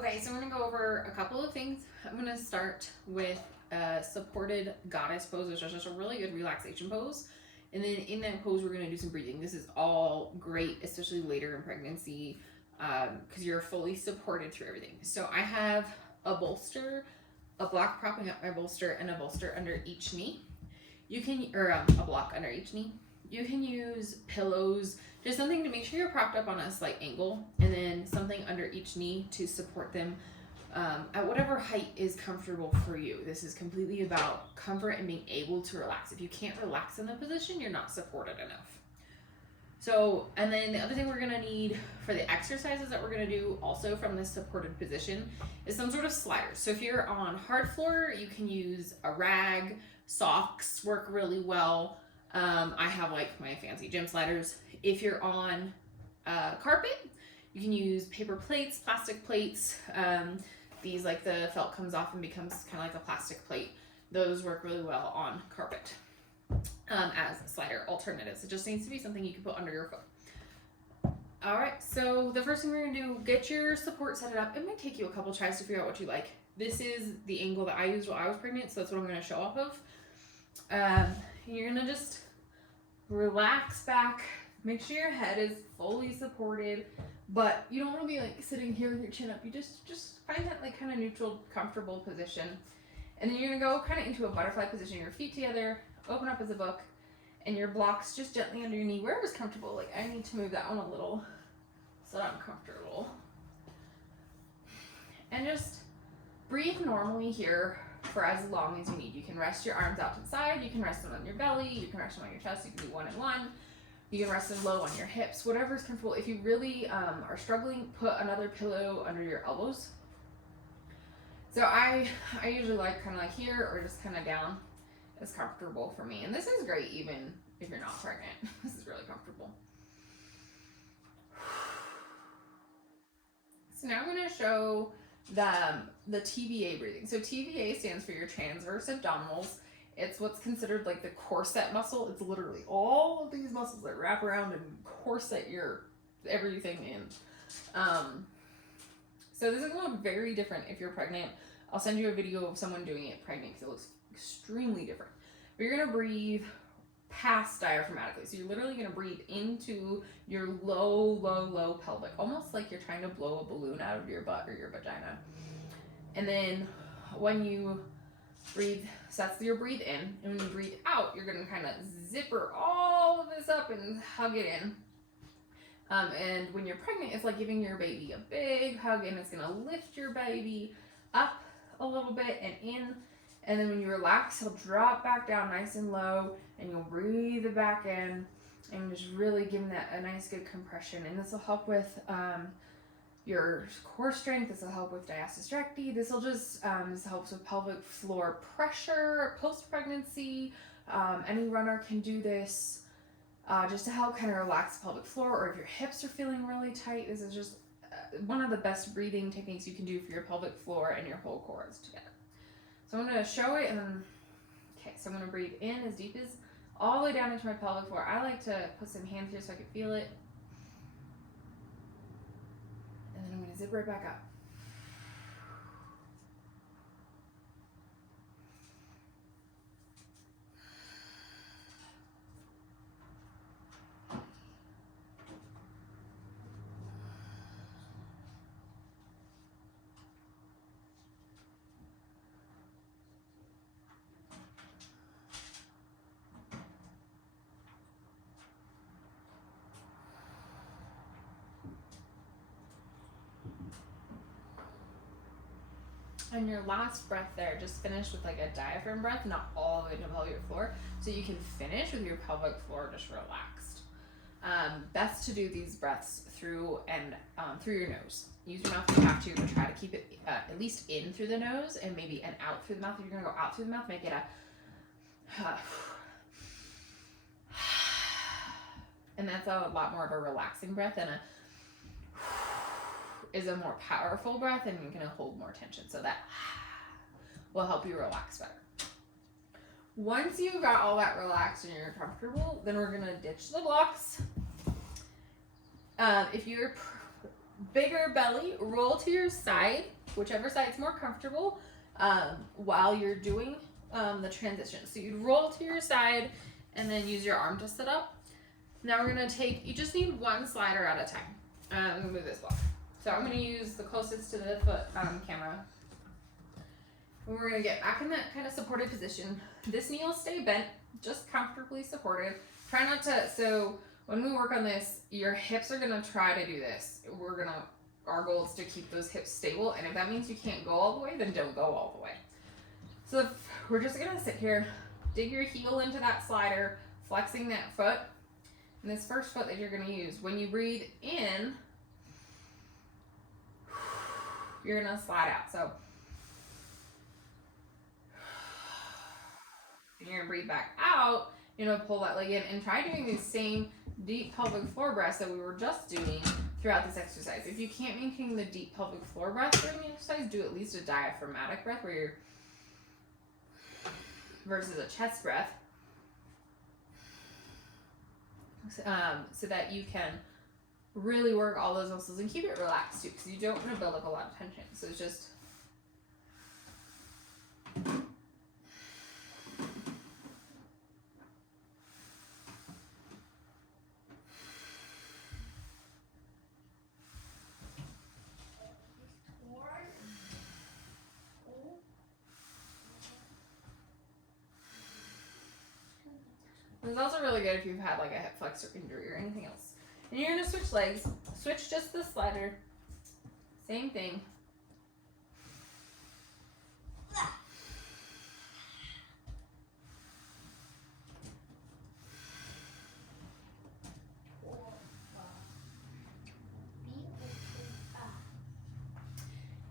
Okay, so I'm going to go over a couple of things. I'm going to start with a supported goddess pose, which is just a really good relaxation pose. And then in that pose, we're going to do some breathing. This is all great, especially later in pregnancy, because you're fully supported through everything. So I have a bolster, a block propping up my bolster, and a bolster under each knee. You can, or a block under each knee. You can use pillows, just something to make sure you're propped up on a slight angle, and then something under each knee to support them at whatever height is comfortable for you. This is completely about comfort and being able to relax. If you can't relax in the position, you're not supported enough. So, and then the other thing we're gonna need for the exercises that we're gonna do also from this supported position is some sort of sliders. So if you're on hard floor, you can use a rag, socks work really well. I have like my fancy gym sliders. If you're on carpet, you can use paper plates, plastic plates. These, like the felt comes off and becomes kind of like a plastic plate. Those work really well on carpet as slider alternatives. It just needs to be something you can put under your foot. All right, so the first thing we're gonna do, get your support set it up. It might take you a couple tries to figure out what you like. This is the angle that I used while I was pregnant, so that's what I'm gonna show off of. You're gonna just relax back, make sure your head is fully supported, but you don't want to be like sitting here with your chin up. You just find that like kind of neutral, comfortable position. And then you're gonna go kind of into a butterfly position, your feet together, open up as a book, and your blocks just gently under your knee, wherever's comfortable. Like I need to move that one a little so that I'm comfortable. And just breathe normally here for as long as you need. You can rest your arms out to the side, you can rest them on your belly, you can rest them on your chest, you can do one and one. You can rest them low on your hips, whatever is comfortable. If you really are struggling, put another pillow under your elbows. So I usually like kind of like here or just kind of down. It's comfortable for me. And this is great even if you're not pregnant. This is really comfortable. So now I'm going to show the TVA breathing. So TVA stands for your transverse abdominals. It's what's considered like the corset muscle. It's literally all of these muscles that wrap around and corset your everything in. So this is going to look very different if you're pregnant. I'll send you a video of someone doing it pregnant because it looks extremely different. But you're going to breathe past diaphragmatically. So you're literally going to breathe into your low pelvic, almost like you're trying to blow a balloon out of your butt or your vagina. And then when you breathe, so that's your breathe in, and when you breathe out, you're gonna kind of zipper all of this up and hug it in. And when you're pregnant, it's like giving your baby a big hug, and it's gonna lift your baby up a little bit and in. And then when you relax, he'll drop back down nice and low, and you'll breathe it back in, and just really give him that a nice good compression. And this will help with your core strength. This will help with diastasis. This will just this helps with pelvic floor pressure post-pregnancy. Any runner can do this just to help kind of relax the pelvic floor, or if your hips are feeling really tight. This is just one of the best breathing techniques you can do for your pelvic floor and your whole core together. So I'm going to show it, and then so I'm going to breathe in as deep as all the way down into my pelvic floor. I like to put some hands here so I can feel it. And then I'm going to zip right back up. And your last breath there, just finish with like a diaphragm breath, not all the way to the pelvic floor, so you can finish with your pelvic floor just relaxed. Best to do these breaths through your nose. Use your mouth if you have to, but try to keep it at least in through the nose and maybe an out through the mouth. If you're gonna go out through the mouth, make it a and that's a lot more of a relaxing breath, and a is a more powerful breath, and you're going to hold more tension. So that will help you relax better. Once you've got all that relaxed and you're comfortable, then we're going to ditch the blocks. If you're bigger belly, roll to your side, whichever side's more comfortable, while you're doing the transition. So you'd roll to your side and then use your arm to sit up. Now we're gonna take, you just need one slider at a time. I'm gonna move this block. So I'm gonna use the closest to the foot camera. And we're gonna get back in that kind of supported position. This knee will stay bent, just comfortably supported. Try not to, so when we work on this, your hips are gonna try to do this. Our goal is to keep those hips stable, and if that means you can't go all the way, then don't go all the way. So we're just gonna sit here, dig your heel into that slider, flexing that foot. And this first foot that you're gonna use, when you breathe in, you're gonna slide out. So you're gonna breathe back out, you're gonna pull that leg in, and try doing these same deep pelvic floor breaths that we were just doing throughout this exercise. If you can't maintain the deep pelvic floor breath during the exercise, do at least a diaphragmatic breath where you're versus a chest breath, so that you can really work all those muscles and keep it relaxed too, because you don't want to build up a lot of tension. So it's just it's also really good if you've had like a hip flexor injury or anything else. And you're gonna switch legs, switch just the slider, same thing.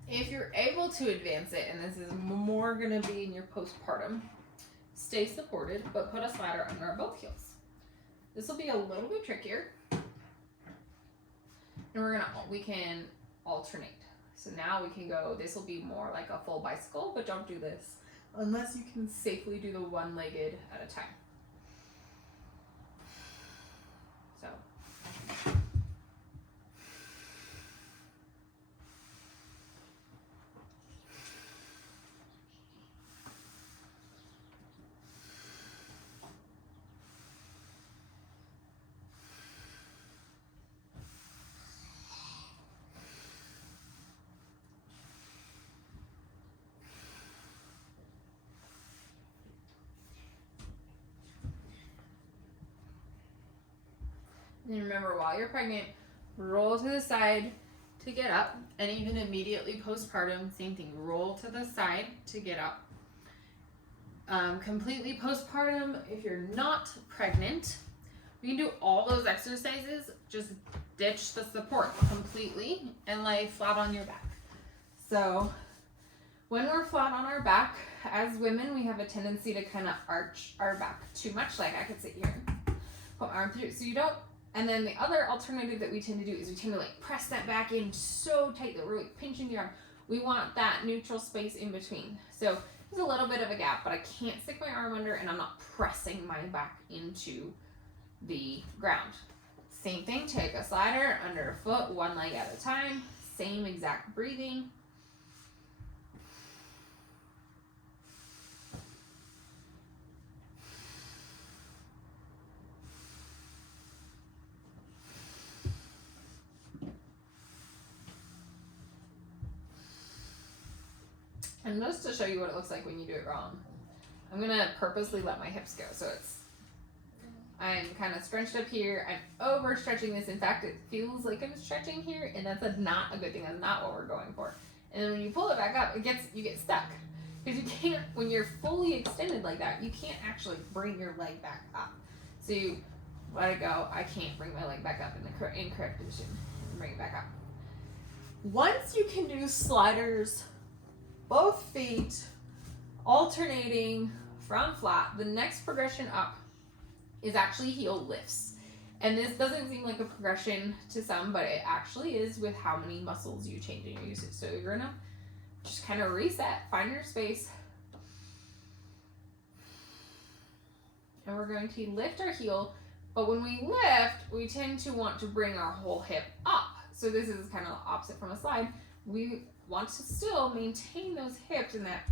If you're able to advance it, and this is more gonna be in your postpartum, stay supported, but put a slider under both heels. This will be a little bit trickier. And we can alternate. So now we can go, this will be more like a full bicycle, but don't do this unless you can safely do the one-legged at a time. So. And remember, while you're pregnant, roll to the side to get up, and even immediately postpartum, same thing, roll to the side to get up. Completely postpartum, if you're not pregnant, we can do all those exercises, just ditch the support completely and lay flat on your back. So when we're flat on our back, as women, we have a tendency to kind of arch our back too much. Like I could sit here and put my arm through, so you don't. And then the other alternative that we tend to do is we tend to like press that back in so tight that we're like pinching the arm. We want that neutral space in between. So there's a little bit of a gap, but I can't stick my arm under and I'm not pressing my back into the ground. Same thing, take a slider under a foot, one leg at a time, same exact breathing. And just to show you what it looks like when you do it wrong, I'm gonna purposely let my hips go. So I'm kind of scrunched up here. I'm overstretching this. In fact, it feels like I'm stretching here, and that's not a good thing. That's not what we're going for. And then when you pull it back up, you get stuck. Because you can't, when you're fully extended like that, you can't actually bring your leg back up. So you let it go. I can't bring my leg back up in the incorrect position and bring it back up. Once you can do sliders, both feet alternating from flat, the next progression up is actually heel lifts. And this doesn't seem like a progression to some, but it actually is with how many muscles you change in your usage. So you're gonna just kind of reset, find your space. And we're going to lift our heel, but when we lift, we tend to want to bring our whole hip up. So this is kind of opposite from a slide. We want to still maintain those hips in that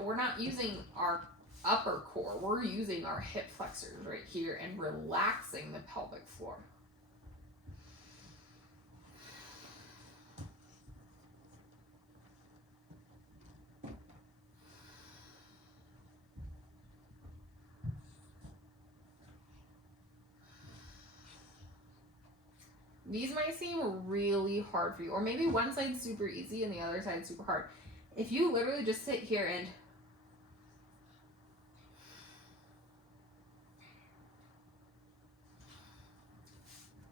we're not using our upper core. We're using our hip flexors right here and relaxing the pelvic floor. These might seem really hard for you, or maybe one side's super easy and the other side's super hard. If you literally just sit here and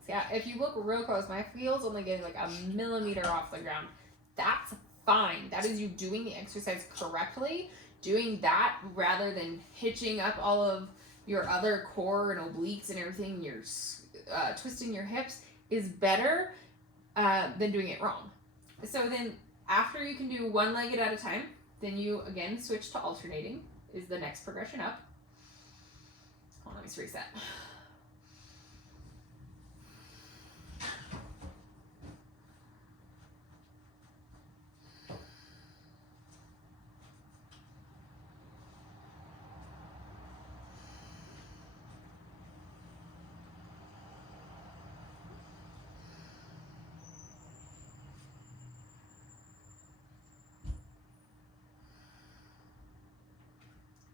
yeah, if you look real close, my feel's only getting like a millimeter off the ground. That's fine. That is you doing the exercise correctly, doing that rather than hitching up all of your other core and obliques and everything, you're twisting your hips is better than doing it wrong. So then after you can do one legged at a time, then you again switch to alternating is the next progression up. Hold on, let me reset.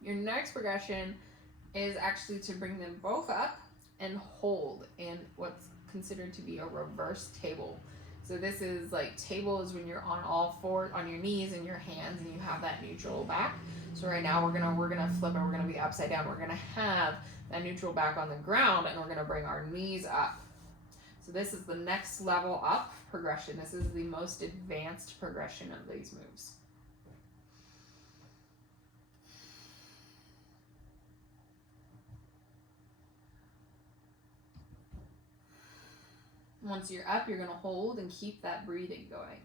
Your next progression is actually to bring them both up and hold in what's considered to be a reverse table. So this is like table is when you're on all four, on your knees and your hands, and you have that neutral back. So right now we're gonna flip and we're gonna be upside down. We're gonna have that neutral back on the ground, and we're gonna bring our knees up. So this is the next level up progression. This is the most advanced progression of these moves. Once you're up, you're going to hold and keep that breathing going.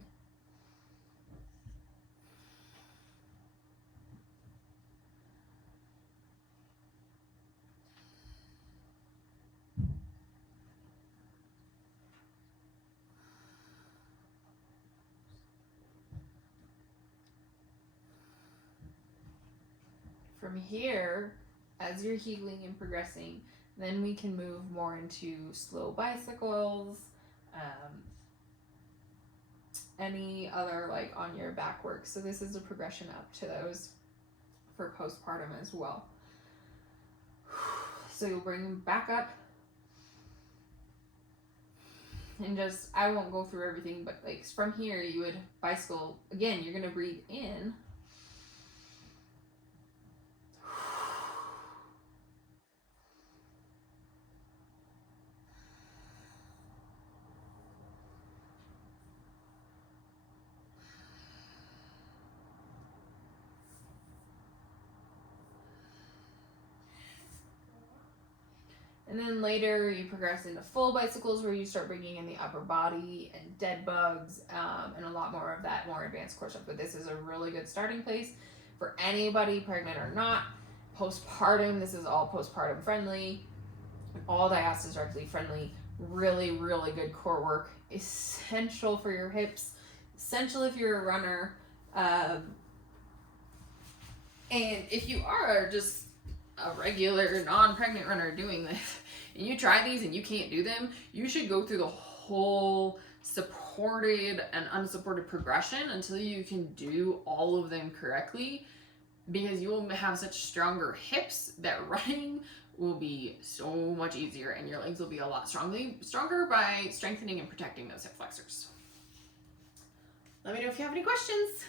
From here, as you're healing and progressing, then we can move more into slow bicycles, any other like on your back work. So this is a progression up to those for postpartum as well. So you'll bring them back up and just, I won't go through everything, but like from here you would bicycle. Again, you're going to breathe in. And then later you progress into full bicycles where you start bringing in the upper body and dead bugs and a lot more of that more advanced core stuff. But this is a really good starting place for anybody, pregnant or not. Postpartum, this is all postpartum friendly, all diastasis rectally friendly, really, really good core work. Essential for your hips, essential if you're a runner. And if you are just a regular non-pregnant runner doing this, and you try these and you can't do them, you should go through the whole supported and unsupported progression until you can do all of them correctly, because you will have such stronger hips that running will be so much easier and your legs will be a lot stronger by strengthening and protecting those hip flexors. Let me know if you have any questions.